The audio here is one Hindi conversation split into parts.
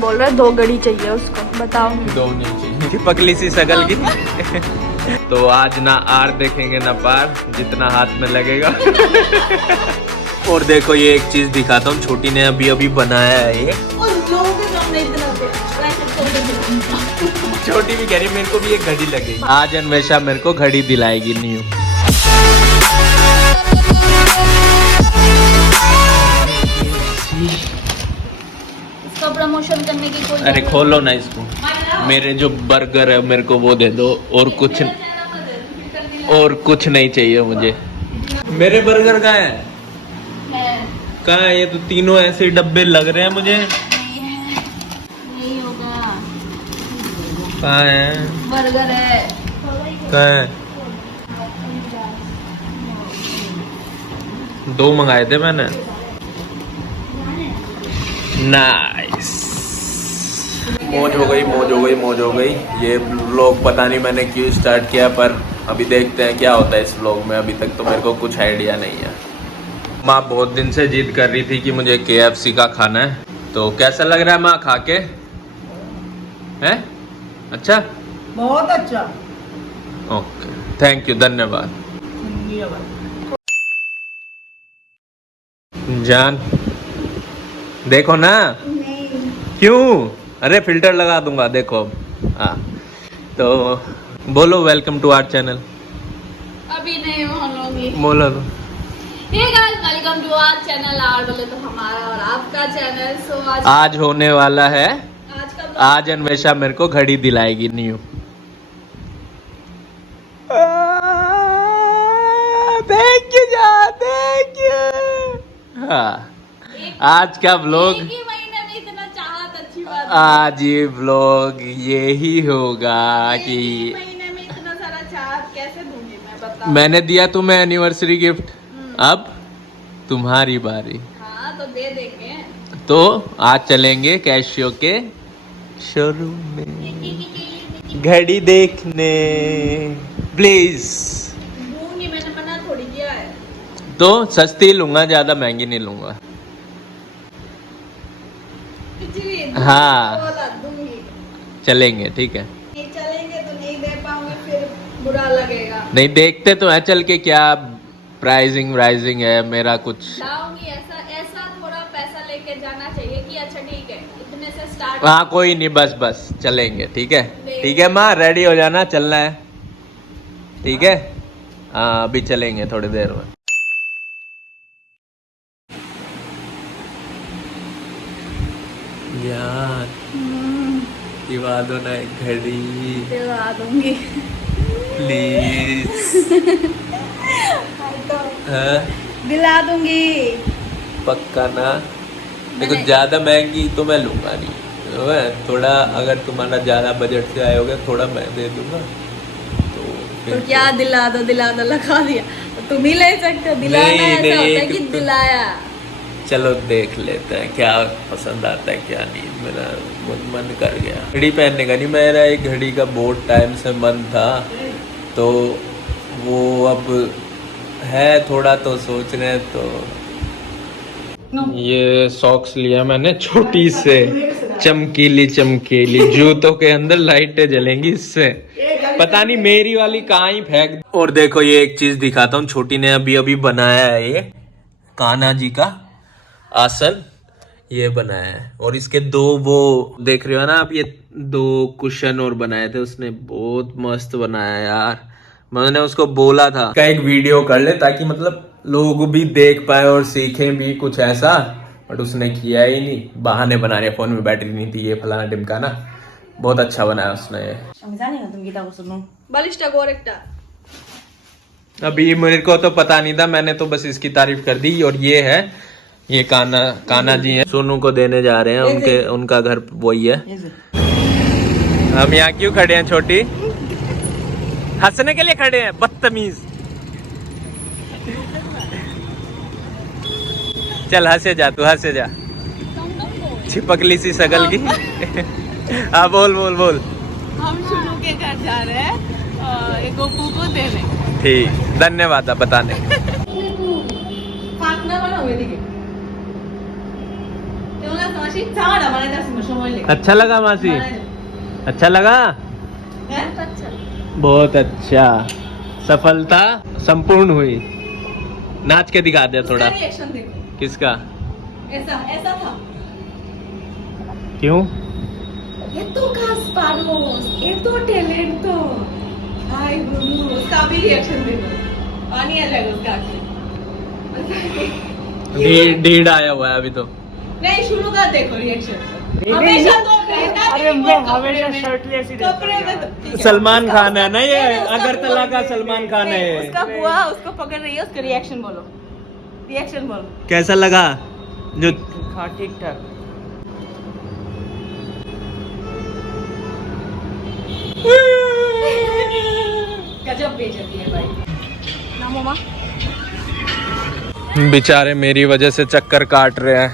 बोल रहा है 2 घड़ी चाहिए उसको, बताओ। 2 नहीं चाहिए, पकली सी शकल की। तो आज ना आर देखेंगे ना पार, जितना हाथ में लगेगा। और देखो ये एक चीज दिखाता हूँ, छोटी ने अभी अभी बनाया है ये। छोटी भी कह रही मेरे को भी एक घड़ी लगेगी। आज अन्वेषा मेरे को घड़ी दिलाएगी न्यू। इसका प्रमोशन करने की कोई अरे खोलो ना इसको। मेरे जो बर्गर है मेरे को वो दे दो, और कुछ नहीं चाहिए मुझे। मेरे बर्गर कहाँ है? कहाँ है? ये तो तीनों ऐसे डब्बे लग रहे हैं मुझे। नहीं होगा। कहाँ है? बर्गर है। कहाँ है? 2 मंगाए थे मैंने। नाइस। मौज हो गई, मौज हो गई, मौज हो गई। ये व्लॉग पता नहीं मैंने क्यों स्टार्ट किया, पर अभी देखते हैं क्या होता है इस व्लॉग में। अभी तक तो मेरे को कुछ आइडिया नहीं है। माँ बहुत दिन से जिद कर रही थी कि मुझे KFC का खाना है। तो कैसा लग रहा है माँ खा के? है अच्छा? बहुत अच्छा। ओके, थैंक यू, धन्यवाद। जान देखो ना। नहीं। क्यों? अरे फिल्टर लगा दूंगा, देखो अब। हाँ तो बोलो वेलकम टू आवर चैनल। अभी नहीं बोलूंगी। बोलो तो। Hey guys, welcome to our channel. आर बोले तो हमारा और आपका चैनल। सो आज होने वाला है, आज का आज अन्वेषा मेरे को घड़ी दिलाएगी न्यू। थैंक यू जान, थैंक यू। हाँ आज का व्लॉग, एक ही महीने में इतना चाहत, अच्छी बात है। आज ये व्लॉग यही होगा कि एक ही महीने में इतना सारा चाहत कैसे दूंगी मैं, बताओ। मैंने दिया तुम्हें एनिवर्सरी गिफ्ट, अब तुम्हारी बारी। हाँ तो दे देंगे। तो आज चलेंगे कैशियो के शोरूम में घड़ी देखने, प्लीज। दूंगी, मैंने मना थोड़ी किया है। तो सस्ती लूंगा, ज्यादा महंगी नहीं लूंगा। पिछली हाँ। बोला दूंगी। चलेंगे, ठीक है। नहीं चलेंगे तो नहीं दे पाऊंगी, फिर बुरा लगेगा। नहीं देखते तो है चल के क्या प्राइसिंग वाइजिंग है मेरा कुछ। लाऊंगी, ऐसा ऐसा थोड़ा पैसा लेके जाना चाहिए कि अच्छा ठीक है इतने से स्टार्ट। हाँ कोई नहीं, बस बस चलेंगे, ठीक है। ठीक है माँ, रेडी हो जाना, चलना है, ठीक है। हाँ अभी चलेंगे थोड़ी देर में। यार दिवा दो ना एक घड़ी, दिला दूंगी। प्लीज। हाँ दिला दूंगी। पक्का ना? देखो ज्यादा महंगी तो मैं लूंगा नहीं, थोड़ा अगर तुम्हारा ज्यादा बजट से आए होगे थोड़ा मैं दे दूंगा। तो क्या दिला दो लगा दिया तो तुम ही ले सकते हो। दिलाना नहीं, ऐसा नहीं, होता है कि तो- दिलाया। चलो देख लेते हैं क्या पसंद आता है क्या नहीं। मेरा मन कर गया घड़ी पहनने का। नहीं मेरा एक घड़ी का बहुत टाइम से मन था, तो वो अब है थोड़ा, तो सोच रहे हैं। तो ये सॉक्स लिया मैंने छोटी से, चमकीली चमकीली, जूतों के अंदर लाइटें जलेंगी इससे। पता नहीं मेरी वाली कहाँ ही फेंक। और देखो ये एक चीज दिखाता हूँ, छोटी ने अभी अभी बनाया है ये कान्हा जी का आसन, ये बनाया है। और इसके 2 वो देख रहे हो ना आप, ये 2 कुशन और बनाए थे उसने, बहुत मस्त बनाया यार। मैंने उसको बोला था का एक वीडियो कर ले ताकि मतलब लोग भी देख पाए और सीखें भी कुछ ऐसा, बट उसने किया ही नहीं। बहाने बना रहे, फोन में बैटरी नहीं थी, ये फलाना टिमकाना। बहुत अच्छा बनाया उसने ये। बलिष्ठा गोरेक्टा। अभी मेरे को तो पता नहीं था, मैंने तो बस इसकी तारीफ कर दी। और ये है, ये कान्हा जी हैं, सोनू को देने जा रहे हैं, उनका घर वही है। हम यहाँ क्यों खड़े हैं छोटी? हंसने के लिए खड़े हैं, बदतमीज। चल हंसे जा, तू हंसे जा, छिपकली सी शकल की। हाँ बोल बोल बोल। हम सोनू के घर जा रहे हैं एक गोपू को देने। ठीक, धन्यवाद आप बताने। फाकना बना हुए दिखे। 마시 상하나 말해놨으면 쇼몰리. अच्छा लगा मासी? अच्छा लगा? बहुत अच्छा। सफलता संपूर्ण हुई। नाच के दिखा दे थोड़ा। रिएक्शन देखो। किसका? ऐसा था। क्यों? ये तो कास्पारोस, ये तो टैलेंट तो। हाय ब्रूनो, उसका भी रिएक्शन देखो। पानी आ जाएगा उसका आके। ढीड आया हुआ है अभी तो। नहीं शुरू का देखो रिएक्शन। हमेशा तो रहता नहीं। अरे मैं हमेशा शर्टलेस ही कपड़े में तो सलमान खान है ना ये, अगरतला का सलमान खान है। उसका बुआ उसको पकड़ रही है, उसका रिएक्शन बोलो। रिएक्शन बोलो। कैसा लगा? जो हाँ ठीक ठाक। गजब बेइज्जती है भाई। ना मम्मा। बेचारे मेरी वजह से चक्कर काट रहे हैं।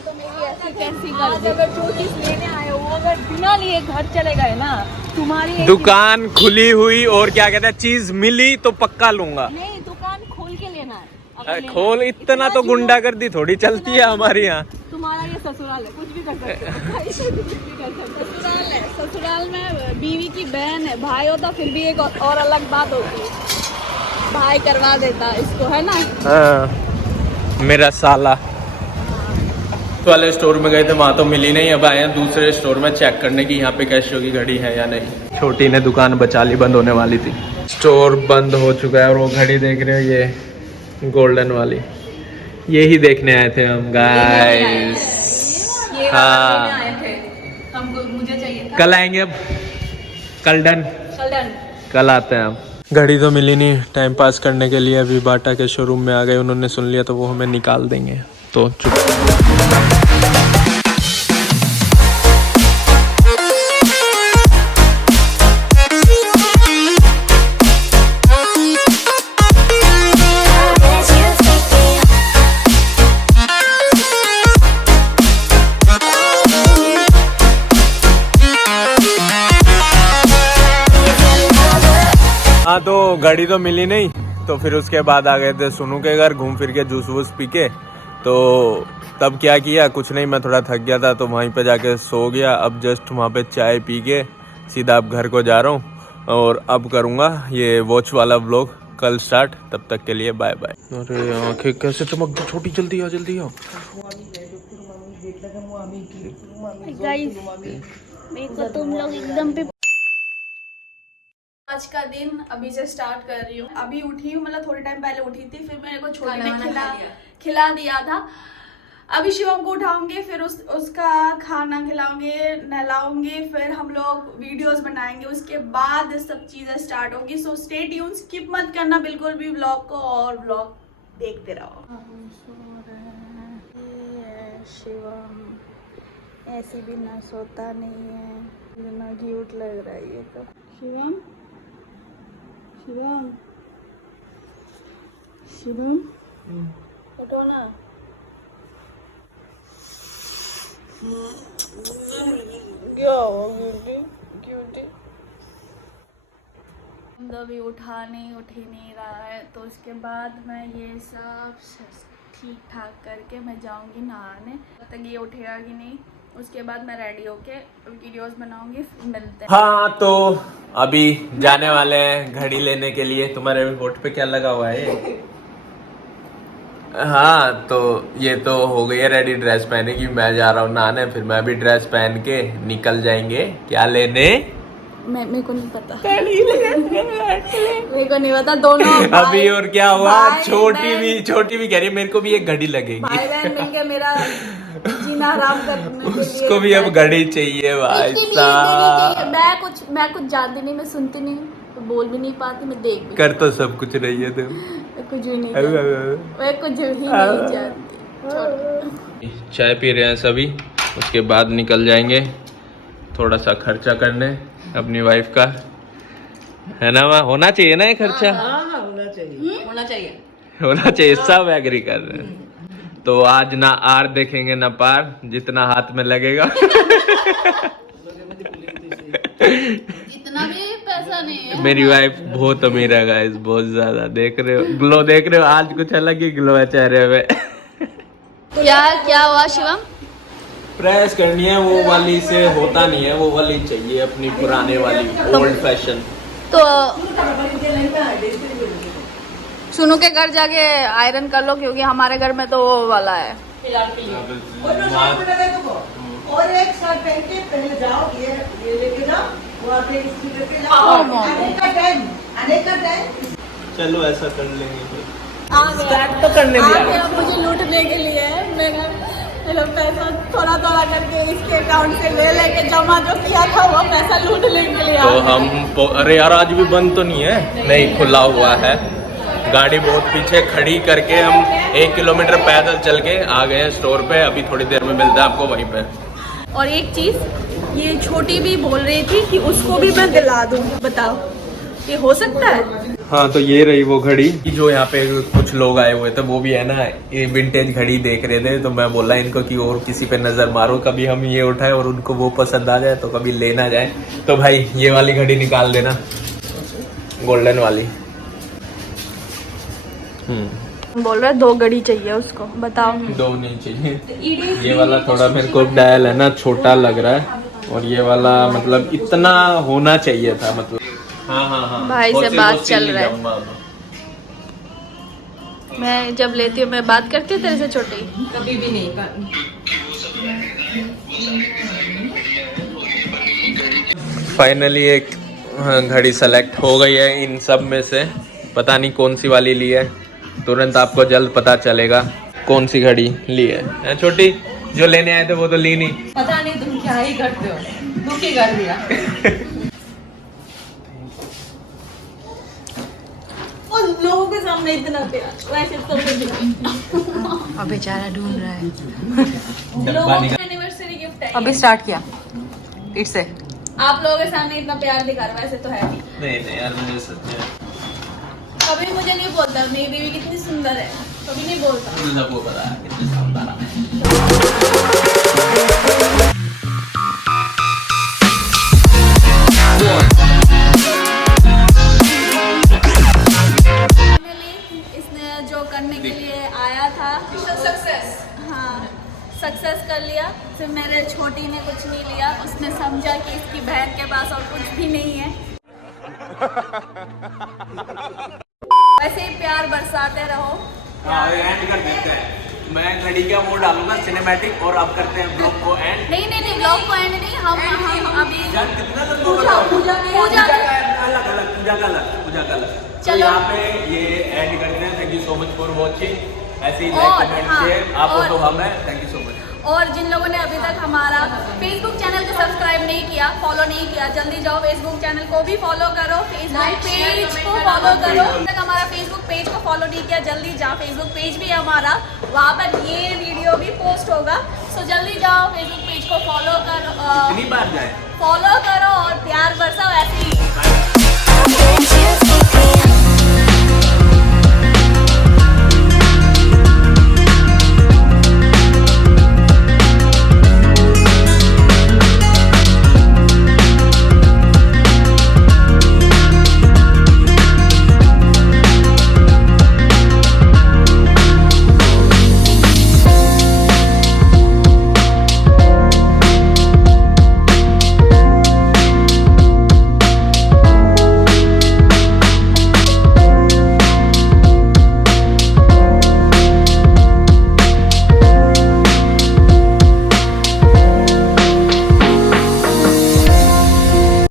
तो मेरी ऐसी कैसी गलती। अगर जो चीज लेने आए हो वो अगर बिना लिए घर चले गए ना, तुम्हारी दुकान खुली हुई और क्या कहते हैं चीज मिली तो पक्का लूंगा। नहीं, दुकान खोल के लेना है। खोल इतना तो गुंडागर्दी थोड़ी चलती है हमारे यहाँ। तुम्हारा ये ससुराल है, कुछ भी कर सकते हो। कुछ भी कर सकते हो। ससुराल है, ससुराल में बीवी की बहन है, भाई होता फिर भी एक और अलग बात होती है। भाई करवा देता इसको, है ना। हाँ, मेरा साला। वाले स्टोर में गए थे, वहाँ तो मिली नहीं। अब आए हैं दूसरे स्टोर में चेक करने की यहाँ पे कैशियो की घड़ी है या नहीं। छोटी ने दुकान बचा ली, बंद होने वाली थी। स्टोर बंद हो चुका है और वो घड़ी देख रहे हो, ये गोल्डन वाली, यही देखने आए थे हम गाइस। हाँ हमको मुझे चाहिए था। कल आएंगे, अब कल डन, कल आते हैं हम। घड़ी तो मिली नहीं, टाइम पास करने के लिए अभी बाटा के शोरूम में आ गए। उन्होंने सुन लिया तो वो हमें निकाल देंगे, तो चुप। हाँ तो गाड़ी तो मिली नहीं, तो फिर उसके बाद आ गए थे सोनू के घर घूम फिर के, जूस वूस पी के। तो तब क्या किया, कुछ नहीं, मैं थोड़ा थक गया था तो वहीं पे जाके सो गया। अब जस्ट वहाँ पे चाय पी के सीधा अब घर को जा रहा हूँ और अब करूँगा ये वॉच वाला व्लॉग कल स्टार्ट। तब तक के लिए बाय बाय। अरे आँखें कैसे चमक गई छोटी, जल्दी आ जल्दी आ। गाइस मेरे को तुम लोग एकदम पे आज का दिन अभी से स्टार्ट कर रही हूँ। अभी उठी हूँ, मतलब थोड़े टाइम पहले उठी थी, फिर मेरे को छोटी ने खिला दिया था। अभी शिवम को उठाऊंगे, फिर उसका खाना खिलाऊंगे, नहलाऊंगे, फिर हम लोग वीडियोस बनाएंगे। उसके बाद सब चीजें स्टार्ट होगी। सो स्टे ट्यून, स्किप मत करना बिल्कुल भी व्लॉग को, और व्लॉग देखते रहो। शिवम ऐसी भी ना सोता नहीं है, इतना क्यूट लग रहा है ये तो। शिवम शिवम शिवम उठो ना। क्या हो क्यूटी? अभी उठ ही नहीं रहा है, तो उसके बाद मैं ये सब ठीक ठाक करके मैं जाऊंगी नहाने। तब तक ये उठेगा कि नहीं, उसके बाद मैं रेडी होके वीडियोस बनाऊंगी। मिलते हैं। हाँ तो अभी जाने वाले हैं घड़ी लेने के लिए। तुम्हारे होठ पे क्या लगा हुआ है? हाँ तो ये तो हो गई है रेडी, ड्रेस पहनेगी, मैं जा रहा हूँ नहाने, फिर मैं भी ड्रेस पहन के निकल जाएंगे। क्या लेने? मेरे को नहीं पता। मेरे को नहीं पता। दोनों अभी और क्या हुआ, छोटी भी कह रही है मेरे को भी एक घड़ी लगेगी। भाई बहन मिलके मेरा जीना आराम करने के लिए उसको भी अब घड़ी चाहिए भाई साहब। मैं कुछ जानती नहीं, मैं सुनती नहीं, तो बोल भी नहीं पाती, मैं देख भी कर तो सब कुछ रही है तुम। कुछ भी नहीं जानती, मैं कुछ ही नहीं जानती। चाय पी रहे हैं सभी, उसके बाद निकल जाएंगे थोड़ा सा खर्चा करने अपनी वाइफ का, है ना? वहाँ होना चाहिए ना ये खर्चा। होना चाहिए, सब एग्री कर रहे हैं। तो आज ना आर देखेंगे ना पार, जितना हाथ में लगेगा। इतना भी पैसा नहीं है। मेरी वाइफ बहुत अमीर है गाइस, बहुत ज्यादा। देख रहे हो ग्लो, देख रहे हो आज कुछ अलग ही ग्लो है चेहरे में। क्या हुआ शिवम? प्रेस करनी है, वो वाली से होता नहीं है, वो वाली चाहिए अपनी पुराने वाली ओल्ड फैशन। तो सुनो के घर जाके आयरन कर लो, क्योंकि हमारे घर में तो वो वाला है। और एक साल पहन के पहले जाओ, ये लेके जाओ, वहाँ पे इस्त्री करके जाओ, आने का टाइम। चलो ऐसा कर लेंगे, स्टार्ट तो करने दिया। मुझे लूटने के लिए मेरा पैसा थोड़ा थोड़ा करके इसके अकाउंट से ले लेके जमा जो किया था वो पैसा लूटने के लिए। तो हम अरे यार आज भी बंद तो नहीं है? नहीं, खुला हुआ है। गाड़ी बहुत पीछे खड़ी करके हम 1 किलोमीटर पैदल चल के आ गए हैं स्टोर पे। अभी थोड़ी देर में मिलता है आपको वहीं पे। और एक चीज ये छोटी भी बोल रही थी कि उसको भी मैं दिला दूं, बताओ ये हो सकता है? हाँ, तो ये रही वो घड़ी जो यहाँ पे कुछ लोग आए हुए थे, वो भी है ना ये विंटेज घड़ी देख रहे थे। तो मैं बोला इनको कि और किसी पे नजर मारो, कभी हम ये उठाए और उनको वो पसंद आ जाए तो कभी लेना जाए। तो भाई ये वाली घड़ी निकाल देना, गोल्डन वाली। बोल रहा है 2 घड़ी चाहिए उसको, बताओ। 2 नहीं चाहिए, ये वाला थोड़ा मेरे को डायल है ना छोटा लग रहा है, और ये वाला मतलब इतना होना चाहिए था, मतलब हाँ। भाई से बात चल रहा है। मैं जब लेती हूँ मैं बात करती हूँ तेरे से छोटी, कभी भी नहीं। फाइनली एक घड़ी सेलेक्ट हो गई है इन सब में से। पता नहीं कौन सी वाली ली है, तुरंत आपको जल्द पता चलेगा कौन सी घड़ी ली है। छोटी जो लेने आए थे वो तो ली नहीं। पता नहीं तुम क्या ही करते हो, दुखी कर दिया। और लोगों के सामने इतना प्यार, वैसे तो बेचारा ढूंढ रहा है। एनिवर्सरी गिफ्ट है अभी स्टार्ट किया फिर से। आप लोगों के सामने इतना प्यार दिखा रहा है, वैसे तो है नहीं यार, मुझे सच में कभी मुझे नहीं बोलता मेरी बीवी कितनी सुंदर है, कभी नहीं बोलता। सबको पता है कितनी शानदार है। इसने जो करने के लिए आया था सक्सेस, हाँ सक्सेस कर लिया। फिर मेरे छोटी ने कुछ नहीं लिया, उसने समझा कि इसकी बहन के पास और कुछ भी नहीं है। वैसे ही प्यार बरसाते रहो। एंड कर देते हैं। मैं घड़ी का वो डालूंगा सिनेमैटिक, और अब करते हैं ब्लॉग को एंड। नहीं ब्लॉग को एंड नहीं, हम अभी कितना पूजा का अलग। तो चलो। यहाँ पे ये एंड करते हैं। Thank you so much for watching. ऐसे ही और, लाइक कमेंट हाँ, शेयर आप और- तो हम है। Thank you so much. और जिन लोगों ने अभी तक हमारा फेसबुक चैनल को सब्सक्राइब नहीं किया, फॉलो नहीं किया, जल्दी जाओ फेसबुक चैनल को भी फॉलो करो, फेसबुक पेज को फॉलो करो। अभी तक हमारा फेसबुक पेज को फॉलो नहीं किया, जल्दी जाओ, फेसबुक पेज भी है हमारा, वहाँ पर ये वीडियो भी पोस्ट होगा। सो जल्दी जाओ फेसबुक पेज को फॉलो करो, कितनी बार जाए फॉलो करो और प्यार बरसाओ ऐसे ही।